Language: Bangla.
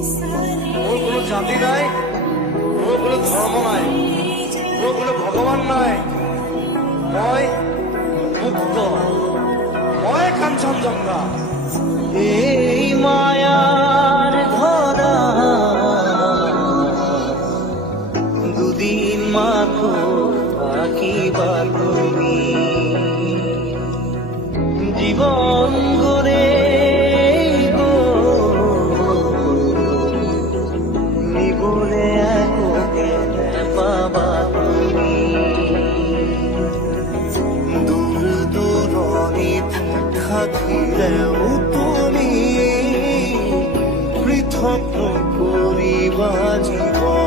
ওর কোনো জাতি নাই, ওর কোনো ধর্ম নাই, ওর কোনো ভগবান নাই। মই মুক্ত, মই কাঞ্চনজঙ্ঘা। এই মায়ার ধরা দুদিন মাত্র থাকিবা তুমি, জীবন গড়ে গো নিবলে এককে পাবা তুমি। দূর দূরণিত থাকিলেও তুমি পৃথক করিবা জীবন।